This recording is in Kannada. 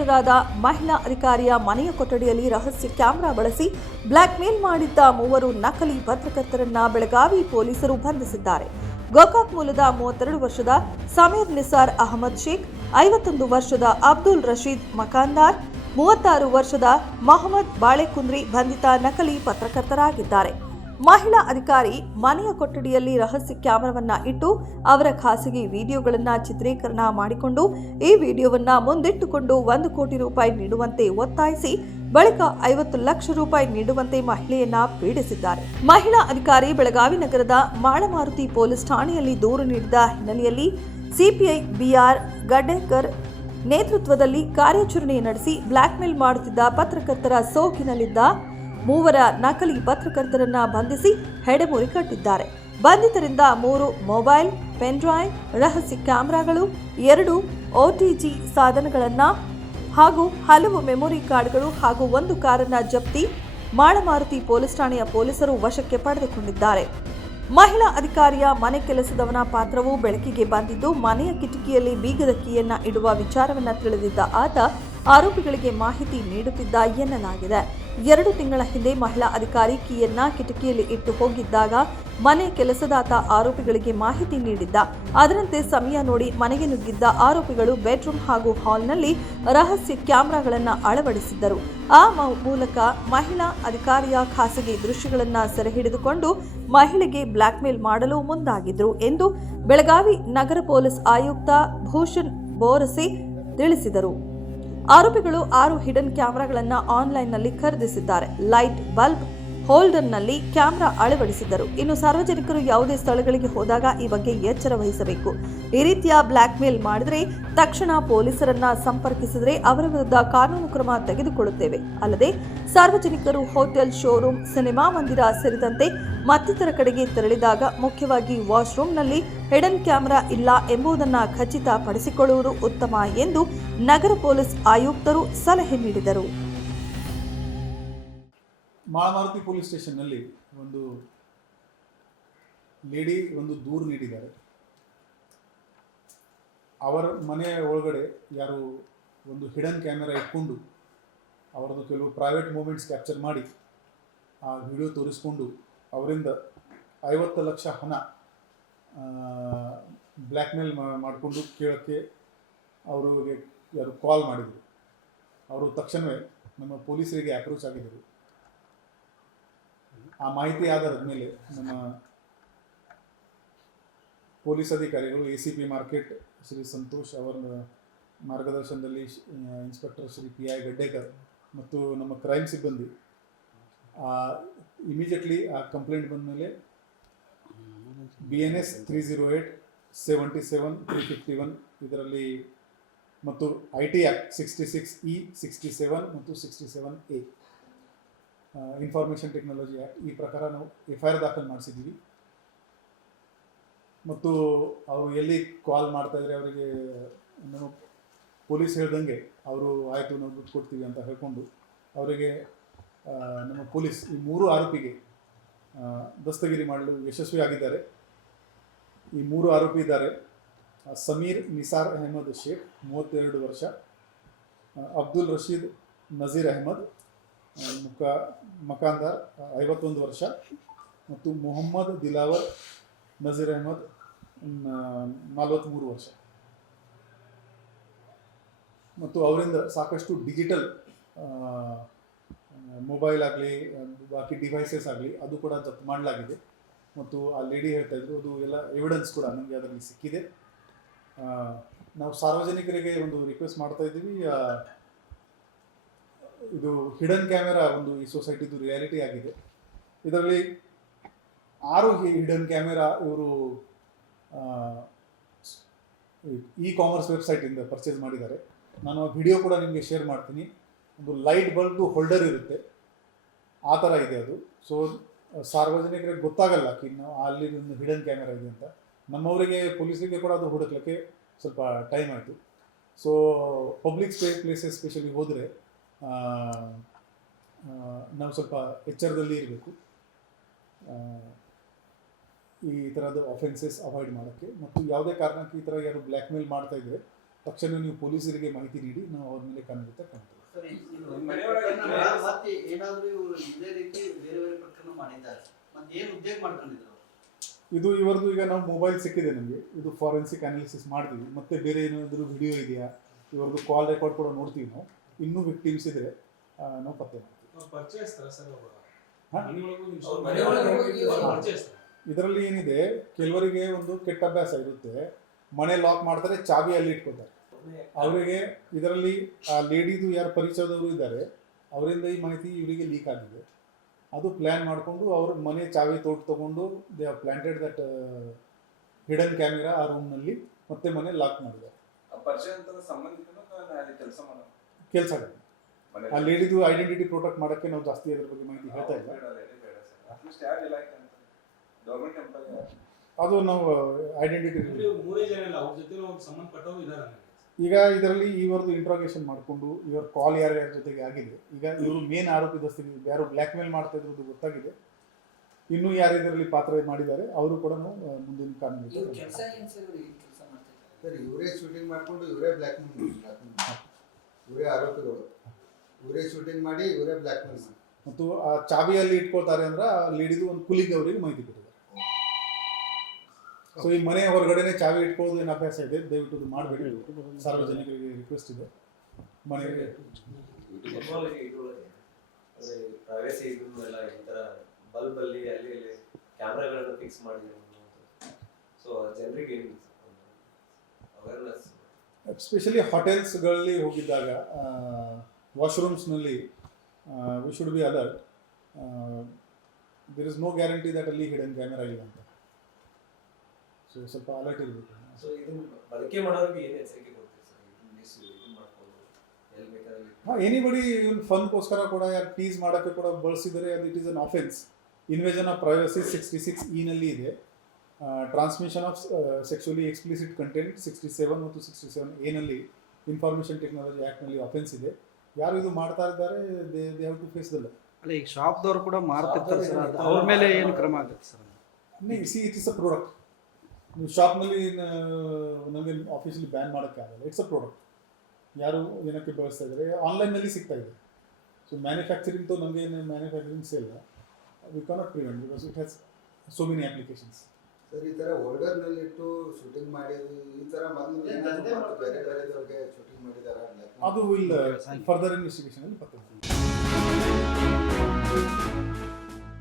ನಗರದ ಮಹಿಳಾ ಅಧಿಕಾರಿಯ ಮನೆಯ ಕೊಠಡಿಯಲ್ಲಿ ರಹಸ್ಯ ಕ್ಯಾಮೆರಾ ಬಳಸಿ ಬ್ಲ್ಯಾಕ್ಮೇಲ್ ಮಾಡಿದ್ದ ಮೂವರು ನಕಲಿ ಪತ್ರಕರ್ತರನ್ನ ಬೆಳಗಾವಿ ಪೊಲೀಸರು ಬಂಧಿಸಿದ್ದಾರೆ. ಗೋಕಾಕ್ ಮೂಲದ 32 ವರ್ಷದ ಸಮೀರ್ ನಿಸಾರ್ ಅಹಮದ್ ಶೇಖ್, 51 ವರ್ಷದ ಅಬ್ದುಲ್ ರಶೀದ್ ಮಕಾಂದಾರ್, 36 ವರ್ಷದ ಮೊಹಮ್ಮದ್ ಬಾಳೆಕುಂದ್ರಿ ಬಂಧಿತ ನಕಲಿ ಪತ್ರಕರ್ತರಾಗಿದ್ದಾರೆ. ಮಹಿಳಾ ಅಧಿಕಾರಿ ಮನೆಯ ಕೊಠಡಿಯಲ್ಲಿ ರಹಸ್ಯ ಕ್ಯಾಮೆರಾವನ್ನ ಇಟ್ಟು ಅವರ ಖಾಸಗಿ ವಿಡಿಯೋಗಳನ್ನು ಚಿತ್ರೀಕರಣ ಮಾಡಿಕೊಂಡು ಈ ವಿಡಿಯೋವನ್ನ ಮುಂದಿಟ್ಟುಕೊಂಡು 1 ಕೋಟಿ ರೂಪಾಯಿ ನೀಡುವಂತೆ ಒತ್ತಾಯಿಸಿ ಬಳಿಕ 50 ಲಕ್ಷ ರೂಪಾಯಿ ನೀಡುವಂತೆ ಮಹಿಳೆಯನ್ನ ಪೀಡಿಸಿದ್ದಾರೆ. ಮಹಿಳಾ ಅಧಿಕಾರಿ ಬೆಳಗಾವಿ ನಗರದ ಮಾಳಮಾರುತಿ ಪೊಲೀಸ್ ಠಾಣೆಯಲ್ಲಿ ದೂರು ನೀಡಿದ ಹಿನ್ನೆಲೆಯಲ್ಲಿ ಸಿಪಿಐ ಬಿಆರ್ ಗಡ್ಡೇಕರ್ ನೇತೃತ್ವದಲ್ಲಿ ಕಾರ್ಯಾಚರಣೆ ನಡೆಸಿ ಬ್ಲ್ಯಾಕ್ಮೇಲ್ ಮಾಡುತ್ತಿದ್ದ ಪತ್ರಕರ್ತರ ಸೋಗಿನಲ್ಲಿದ್ದ ಮೂವರ ನಕಲಿ ಪತ್ರಕರ್ತರನ್ನ ಬಂಧಿಸಿ ಹೆಡೆಮುರಿ ಕಟ್ಟಿದ್ದಾರೆ. ಬಂಧಿತರಿಂದ 3 ಮೊಬೈಲ್, ಪೆನ್ ಡ್ರೈವ್, ರಹಸ್ಯ ಕ್ಯಾಮೆರಾಗಳು, 2 OTG ಸಾಧನಗಳನ್ನು ಹಾಗೂ ಹಲವು ಮೆಮೊರಿ ಕಾರ್ಡ್ಗಳು ಹಾಗೂ 1 ಕಾರನ್ನ ಜಪ್ತಿ ಮಾಳಮಾರುತಿ ಪೊಲೀಸ್ ಠಾಣೆಯ ಪೊಲೀಸರು ವಶಕ್ಕೆ ಪಡೆದುಕೊಂಡಿದ್ದಾರೆ. ಮಹಿಳಾ ಅಧಿಕಾರಿಯ ಮನೆ ಕೆಲಸದವನ ಪಾತ್ರವು ಬೆಳಕಿಗೆ ಬಂದಿದ್ದು, ಮನೆಯ ಕಿಟಕಿಯಲ್ಲಿ ಬೀಗದ ಕೀಯನ್ನ ಇಡುವ ವಿಚಾರವನ್ನ ತಿಳಿದಿದ್ದ ಆತ ಆರೋಪಿಗಳಿಗೆ ಮಾಹಿತಿ ನೀಡುತ್ತಿದ್ದ ಎನ್ನಲಾಗಿದೆ. 2 ತಿಂಗಳ ಹಿಂದೆ ಮಹಿಳಾ ಅಧಿಕಾರಿ ಕೀಯನ್ನ ಕಿಟಕಿಯಲ್ಲಿ ಇಟ್ಟು ಹೋಗಿದ್ದಾಗ ಮನೆ ಕೆಲಸದಾತ ಆರೋಪಿಗಳಿಗೆ ಮಾಹಿತಿ ನೀಡಿದ್ದ. ಅದರಂತೆ ಸಮಯ ನೋಡಿ ಮನೆಗೆ ನುಗ್ಗಿದ್ದ ಆರೋಪಿಗಳು ಬೆಡ್ರೂಮ್ ಹಾಗೂ ಹಾಲ್ನಲ್ಲಿ ರಹಸ್ಯ ಕ್ಯಾಮೆರಾಗಳನ್ನು ಅಳವಡಿಸಿದ್ದರು. ಆ ಮೂಲಕ ಮಹಿಳಾ ಅಧಿಕಾರಿಯ ಖಾಸಗಿ ದೃಶ್ಯಗಳನ್ನು ಸೆರೆ ಹಿಡಿದುಕೊಂಡು ಮಹಿಳೆಗೆ ಬ್ಲ್ಯಾಕ್ಮೇಲ್ ಮಾಡಲು ಮುಂದಾಗಿದ್ರು ಎಂದು ಬೆಳಗಾವಿ ನಗರ ಪೊಲೀಸ್ ಆಯುಕ್ತ ಭೂಷಣ್ ಬೋರಸೆ ತಿಳಿಸಿದರು. ಆರೋಪಿಗಳು 6 ಹಿಡನ್ ಕ್ಯಾಮೆರಾಗಳನ್ನು ಆನ್ಲೈನ್ನಲ್ಲಿ ಖರೀದಿಸಿದ್ದಾರೆ. ಲೈಟ್ ಬಲ್ಬ್ ಹೋಲ್ಡರ್ನಲ್ಲಿ ಕ್ಯಾಮೆರಾ ಅಳವಡಿಸಿದ್ದರು. ಇನ್ನು ಸಾರ್ವಜನಿಕರು ಯಾವುದೇ ಸ್ಥಳಗಳಿಗೆ ಹೋದಾಗ ಈ ಬಗ್ಗೆ ಎಚ್ಚರ ವಹಿಸಬೇಕು. ಈ ರೀತಿಯ ಬ್ಲ್ಯಾಕ್ಮೇಲ್ ಮಾಡಿದರೆ ತಕ್ಷಣ ಪೊಲೀಸರನ್ನ ಸಂಪರ್ಕಿಸಿದರೆ ಅವರ ವಿರುದ್ಧ ಕಾನೂನು ಕ್ರಮ ತೆಗೆದುಕೊಳ್ಳುತ್ತೇವೆ. ಅಲ್ಲದೆ ಸಾರ್ವಜನಿಕರು ಹೋಟೆಲ್, ಶೋರೂಮ್, ಸಿನಿಮಾ ಮಂದಿರ ಸೇರಿದಂತೆ ಮತ್ತಿತರ ಕಡೆಗೆ ತೆರಳಿದಾಗ ಮುಖ್ಯವಾಗಿ ವಾಶ್ರೂಮ್ನಲ್ಲಿ ಹಿಡನ್ ಕ್ಯಾಮೆರಾ ಇಲ್ಲ ಎಂಬುದನ್ನು ಖಚಿತಪಡಿಸಿಕೊಳ್ಳುವುದು ಉತ್ತಮ ಎಂದು ನಗರ ಪೊಲೀಸ್ ಆಯುಕ್ತರು ಸಲಹೆ ನೀಡಿದರು. ಮಾಳಮಾರುತಿ ಪೊಲೀಸ್ ಸ್ಟೇಷನ್ನಲ್ಲಿ ಒಂದು ಲೇಡಿ ದೂರು ನೀಡಿದ್ದಾರೆ. ಅವರ ಮನೆಯ ಒಳಗಡೆ ಯಾರು ಒಂದು ಹಿಡನ್ ಕ್ಯಾಮೆರಾ ಇಟ್ಕೊಂಡು ಅವರದ್ದು ಕೆಲವು ಪ್ರೈವೇಟ್ ಮೂಮೆಂಟ್ಸ್ ಕ್ಯಾಪ್ಚರ್ ಮಾಡಿ ಆ ವಿಡಿಯೋ ತೋರಿಸ್ಕೊಂಡು ಅವರಿಂದ 50 ಲಕ್ಷ ಹಣ ಬ್ಲ್ಯಾಕ್ಮೇಲ್ ಮಾಡಿಕೊಂಡು ಕೇಳೋಕ್ಕೆ ಅವರಿಗೆ ಯಾರು ಕಾಲ್ ಮಾಡಿದರು. ಅವರು ತಕ್ಷಣವೇ ನಮ್ಮ ಪೊಲೀಸರಿಗೆ ಅಪ್ರೋಚ್ ಆಗಿದ್ದರು. ಆ ಮಾಹಿತಿ ಆಧಾರದ ಮೇಲೆ ನಮ್ಮ ಪೊಲೀಸ್ ಅಧಿಕಾರಿಗಳು ACP ಮಾರ್ಕೆಟ್ ಶ್ರೀ ಸಂತೋಷ್ ಅವರ ಮಾರ್ಗದರ್ಶನದಲ್ಲಿ ಇನ್ಸ್ಪೆಕ್ಟರ್ ಶ್ರೀ PI ಗಡ್ಡೇಕರ್ ಮತ್ತು ನಮ್ಮ ಕ್ರೈಮ್ ಸಿಬ್ಬಂದಿ ಇಮಿಡಿಯೇಟ್ಲಿ ಆ ಕಂಪ್ಲೇಂಟ್ ಬಂದ ಮೇಲೆ BNS 308-77-351 ಇದರಲ್ಲಿ ಮತ್ತು IT Act 66E, 67 ಮತ್ತು 67A ಇನ್ಫಾರ್ಮೇಷನ್ ಟೆಕ್ನಾಲಜಿ ಆ್ಯಕ್ಟ್ ಈ ಪ್ರಕಾರ ನಾವು FIR ದಾಖಲು ಮಾಡಿಸಿದ್ದೀವಿ. ಮತ್ತು ಅವರು ಎಲ್ಲಿ ಕಾಲ್ ಮಾಡ್ತಾಯಿದ್ರೆ ಅವರಿಗೆ ನಾವು ಪೊಲೀಸ್ ಹೇಳ್ದಂಗೆ ಅವರು ಆಯಿತು ನಾವು ದುಡ್ಡು ಕೊಡ್ತೀವಿ ಅಂತ ಹೇಳ್ಕೊಂಡು ಅವರಿಗೆ ನಮ್ಮ ಪೊಲೀಸ್ ಈ 3 ಆರೋಪಿಗೆ ದಸ್ತಗಿರಿ ಮಾಡಲು ಯಶಸ್ವಿಯಾಗಿದ್ದಾರೆ. ಈ 3 ಆರೋಪಿ ಇದ್ದಾರೆ. ಸಮೀರ್ ನಿಸಾರ್ ಅಹಮದ್ ಶೇಖ್ 32 ವರ್ಷ, ಅಬ್ದುಲ್ ರಶೀದ್ ನಜೀರ್ ಅಹಮದ್ ಮಕಾಂದಾರ್ 51 ವರ್ಷ ಮತ್ತು ಮೊಹಮ್ಮದ್ ದಿಲಾವರ್ ನಜೀರ್ ಅಹಮದ್ 43 ವರ್ಷ. ಮತ್ತು ಅವರಿಂದ ಸಾಕಷ್ಟು ಡಿಜಿಟಲ್ ಮೊಬೈಲ್ ಆಗಲಿ ಬಾಕಿ ಡಿವೈಸಸ್ ಆಗಲಿ ಅದು ಕೂಡ ಜಪ್ತು ಮಾಡಲಾಗಿದೆ. ಮತ್ತು ಆ ಲೇಡಿ ಹೇಳ್ತಾ ಇದ್ರು ಅದು ಎಲ್ಲ ಎವಿಡೆನ್ಸ್ ಕೂಡ ನಮಗೆ ಅದರಲ್ಲಿ ಸಿಕ್ಕಿದೆ. ನಾವು ಸಾರ್ವಜನಿಕರಿಗೆ ಒಂದು ರಿಕ್ವೆಸ್ಟ್ ಮಾಡ್ತಾ ಇದ್ದೀವಿ, ಇದು ಹಿಡನ್ ಕ್ಯಾಮೆರಾ ಈ ಸೊಸೈಟಿದು ರಿಯಾಲಿಟಿ ಆಗಿದೆ. ಇದರಲ್ಲಿ 6 ಹಿಡನ್ ಕ್ಯಾಮೆರಾ ಇವರು ಇ-ಕಾಮರ್ಸ್ ವೆಬ್ಸೈಟಿಂದ ಪರ್ಚೇಸ್ ಮಾಡಿದ್ದಾರೆ. ನಾನು ಆ ವಿಡಿಯೋ ಕೂಡ ನಿಮಗೆ ಶೇರ್ ಮಾಡ್ತೀನಿ. ಒಂದು ಲೈಟ್ ಬಲ್ಬ್ದು ಹೋಲ್ಡರ್ ಇರುತ್ತೆ, ಆ ಥರ ಇದೆ ಅದು. ಸೊ ಸಾರ್ವಜನಿಕರಿಗೆ ಗೊತ್ತಾಗಲ್ಲ ನಾವು ಅಲ್ಲಿ ಒಂದು ಹಿಡನ್ ಕ್ಯಾಮೆರಾ ಇದೆ ಅಂತ. ನಮ್ಮವರಿಗೆ ಪೊಲೀಸರಿಗೆ ಕೂಡ ಅದು ಹುಡುಕ್ಲಿಕ್ಕೆ ಸ್ವಲ್ಪ ಟೈಮ್ ಆಯಿತು. ಸೊ ಪಬ್ಲಿಕ್ ಪ್ಲೇಸಸ್ ಸ್ಪೆಷಲಿ ಹೋದರೆ ನಾವು ಸ್ವಲ್ಪ ಎಚ್ಚರದಲ್ಲಿ ಇರಬೇಕು ಈ ಥರದ ಅಫೆನ್ಸಸ್ ಅವಾಯ್ಡ್ ಮಾಡೋಕ್ಕೆ. ಮತ್ತು ಯಾವುದೇ ಕಾರಣಕ್ಕೆ ಈ ಥರ ಯಾರು ಬ್ಲ್ಯಾಕ್ಮೇಲ್ ಮಾಡ್ತಾಯಿದ್ರೆ ತಕ್ಷಣ ನೀವು ಪೊಲೀಸರಿಗೆ ಮಾಹಿತಿ ನೀಡಿ ನಾವು ಅವ್ರ ಮೇಲೆ ಖಂಡಿತ ಕಾಣ್ತೀವಿ. ಮತ್ತೆ ಏನಾದರೂ ಇವರು ಇದೇ ರೀತಿ ಬೇರೆ ಬೇರೆ ಪ್ರಕರಣ ಮಾಡಿದ್ದಾರೆ, ಮತ್ತೆ ಏನು ಉದ್ಯೋಗ ಮಾಡ್ಕೊಂಡಿದ್ರು? ಇದು ಇವರದು ಈಗ ನಾವು ಮೊಬೈಲ್ ಸಿಕ್ಕಿದೆ ನಮಗೆ, ಇದು ಫಾರೆನ್ಸಿಕ್ ಅನಾಲಿಸಿಸ್ ಮಾಡ್ತೀವಿ, ಮತ್ತೆ ಬೇರೆ ಏನಾದರೂ ವಿಡಿಯೋ ಇದೆಯಾ ಇವ್ರದ್ದು ಕಾಲ್ ರೆಕಾರ್ಡ್ ಕೂಡ ನೋಡ್ತೀವಿ ನಾವು. ಇನ್ನೂ ವಿಕ್ಟಿಮ್ಸ್ ಇದ್ರೆ ನಾವು ಪತ್ತೆ ಮಾಡ್ತೀವಿ. ಇದರಲ್ಲಿ ಏನಿದೆ, ಕೆಲವರಿಗೆ ಒಂದು ಕೆಟ್ಟ ಅಭ್ಯಾಸ ಇರುತ್ತೆ, ಮನೆ ಲಾಕ್ ಮಾಡ್ತಾರೆ, ಚಾವಿ ಅಲ್ಲಿ ಇಟ್ಕೋತಾರೆ. ಅವರಿಗೆ ಇದರಲ್ಲಿ ಆ ಲೇಡಿದು ಯಾರು ಪರಿಚಯದವರು ಇದ್ದಾರೆ ಅವರಿಂದ ಈ ಮಾಹಿತಿ ಇವರಿಗೆ ಲೀಕ್ ಆಗಿದೆ. ಅದು ಪ್ಲ್ಯಾನ್ ಮಾಡಿಕೊಂಡು ಅವ್ರ ಮನೆ ಚಾವಿ ತಗೊಂಡು they have planted that hidden camera ಆ ರೂಮ್ನಲ್ಲಿ, ಮತ್ತೆ ಮನೆ ಲಾಕ್ ಮಾಡಿದ್ದಾರೆ. ಕೆಲಸ ಆ ಲೇಡಿದು ಐಡೆಂಟಿಟಿ ಪ್ರೊಟೆಕ್ಟ್ ಮಾಡೋಕ್ಕೆ ನಾವು ಜಾಸ್ತಿ ಅದ್ರ ಬಗ್ಗೆ ಮಾಹಿತಿ ಹೇಳ್ತಾ ಇಲ್ಲ. ಅದು ನಾವು ಐಡೆಂಟಿಟಿ ಈಗ ಇದರಲ್ಲಿ ಇವರದ್ದು ಇಂಟ್ರಾಗೇಷನ್ ಮಾಡಿಕೊಂಡು ಇವ್ರ ಕಾಲ್ ಯಾರ್ಯಾರ ಜೊತೆಗೆ ಆಗಿದೆ. ಈಗ ಇವರು ಮೇನ್ ಆರೋಪಿದಸ್ತಿಗೆ ಯಾರು ಬ್ಲ್ಯಾಕ್ ಮೇಲ್ ಮಾಡ್ತಾ ಇರೋದು ಗೊತ್ತಾಗಿದೆ. ಇನ್ನೂ ಯಾರು ಇದರಲ್ಲಿ ಪಾತ್ರ ಮಾಡಿದ್ದಾರೆ ಅವರು ಕೂಡ ಮುಂದಿನ ಕಾನೂನು ಇವರೇ ಶೂಟಿಂಗ್ ಮಾಡಿಕೊಂಡು ಇವರೇ ಬ್ಲ್ಯಾಕ್ ಮೇಲ್, ಇವರೇ ಆರೋಪಿಗಳು, ಇವರೇ ಶೂಟಿಂಗ್ ಮಾಡಿ ಇವರೇ ಬ್ಲ್ಯಾಕ್ ಮೇಲ್ ಮಾಡಿ ಮತ್ತು ಆ ಚಾವಿಯಲ್ಲಿ ಇಟ್ಕೊಳ್ತಾರೆ ಅಂದ್ರೆ ಆ ಲೇಡಿದು ಒಂದು ಕುಲಿಗೆ ಅವರಿಗೆ ಮಾಹಿತಿ ಕೊಟ್ಟಿದ್ದಾರೆ. ಸೊ ಈ ಮನೆ ಹೊರಗಡೆನೆ ಚಾವಿ ಇಟ್ಕೊಳ್ಳೋದು ಏನು ಅಭ್ಯಾಸ ಇದೆ, ದಯವಿಟ್ಟು ಇದು ಮಾಡಬೇಡಿ, ಸಾರ್ವಜನಿಕರಿಗೆ ರಿಕ್ವೆಸ್ಟ್ ಇದೆ. ಮನೆಗೆ ಪ್ರೈವೇಸಿ ಇದನ್ನೆಲ್ಲ ಈ ಥರ ಬಲ್ಬಲ್ಲಿ ಅಲ್ಲಿ ಇಲ್ಲಿ ಕ್ಯಾಮ್ರಾಗಳನ್ನು ಫಿಕ್ಸ್ ಮಾಡಿದೆ. ಸೊ ಜನರಿಗೆ ಏನು ಅವೇರ್ನೆಸ್, ಎಸ್ಪೆಷಲಿ ಹೋಟೆಲ್ಸ್ಗಳಲ್ಲಿ ಹೋಗಿದ್ದಾಗ ವಾಶ್ರೂಮ್ಸ್ನಲ್ಲಿ we should be alert. There is no guarantee that ಅಲ್ಲಿ ಹಿಡನ್ ಕ್ಯಾಮೆರಾ ಇಲ್ಲ ಅಂತ. ಸೊ ಸ್ವಲ್ಪ ಅಲರ್ಟ್ ಇರಬೇಕು. ಸೊ ಇದನ್ನು ಬಳಕೆ ಮಾಡೋರಿಗೆ ಏನು ಎಚ್ಚರಿಕೆ ಕೊಡ್ತೀವಿ ಸರ್? ಇದು ಮಾಡ್ಕೊಂಡು ಎಲ್ಲಿ ಬೇಕಾದ್ರೆ ಎನಿಬಡಿ ಇವನ್ ಫನ್ಗೋಸ್ಕರ ಕೂಡ ಯಾರು ಟೀಸ್ ಮಾಡೋಕ್ಕೆ ಕೂಡ ಬಳಸಿದರೆ ಅದು it is an offence. Invasion of privacy 66 ನಲ್ಲಿ ಇದೆ. Transmission of sexually explicit content 67 ಮತ್ತು 67 ನಲ್ಲಿ ಇನ್ಫಾರ್ಮೇಷನ್ ಟೆಕ್ನಾಲಜಿ ಆ್ಯಕ್ಟ್ನಲ್ಲಿ ಅಫೆನ್ಸ್ ಇದೆ. ಯಾರು ಇದು ಮಾಡ್ತಾ ಇದ್ದಾರೆ they have to face the law. ಅಲ್ಲ, ಈಗ ಶಾಪ್ದವ್ರು ಕೂಡ ಮಾರ್ತಿರ್ತಾರೆ ಸರ್, ಅವ್ರ ಮೇಲೆ ಏನು ಕ್ರಮ ಆಗುತ್ತೆ sir? See it is a product. ನೀವು ಶಾಪ್ನಲ್ಲಿ ನಮಗೆ ಆಫೀಸಲ್ಲಿ ಬ್ಯಾನ್ ಮಾಡೋಕ್ಕೆ ಆಗಲ್ಲ. It's a product. ಯಾರು ಏನಕ್ಕೆ ಬಳಸ್ತಾ ಇದ್ದಾರೆ, ಆನ್ಲೈನ್ನಲ್ಲಿ ಸಿಗ್ತಾ ಇದೆ. ಸೊ ಮ್ಯಾನುಫ್ಯಾಕ್ಚರಿಂಗ್ ನಮಗೆ manufacturing sale we cannot prevent because it has so many applications. Sir, ಈ ಥರ ಹೋಲ್ಡರ್ನಲ್ಲಿ ಇಟ್ಟು ಶೂಟಿಂಗ್ ಮಾಡೋದು ಈ ಥರ ಮೊದಲು ಬೇರೆ ಬೇರೆದವ್ರಿಗೆ ಶೂಟಿಂಗ್ ಮಾಡಿದಾರ? ಅದು ವಿಲ್ ಫರ್ದರ್ ಇನ್ವೆಸ್ಟಿಗೇಷನ್ ಅಲ್ಲಿ ಪತ್ತೆ.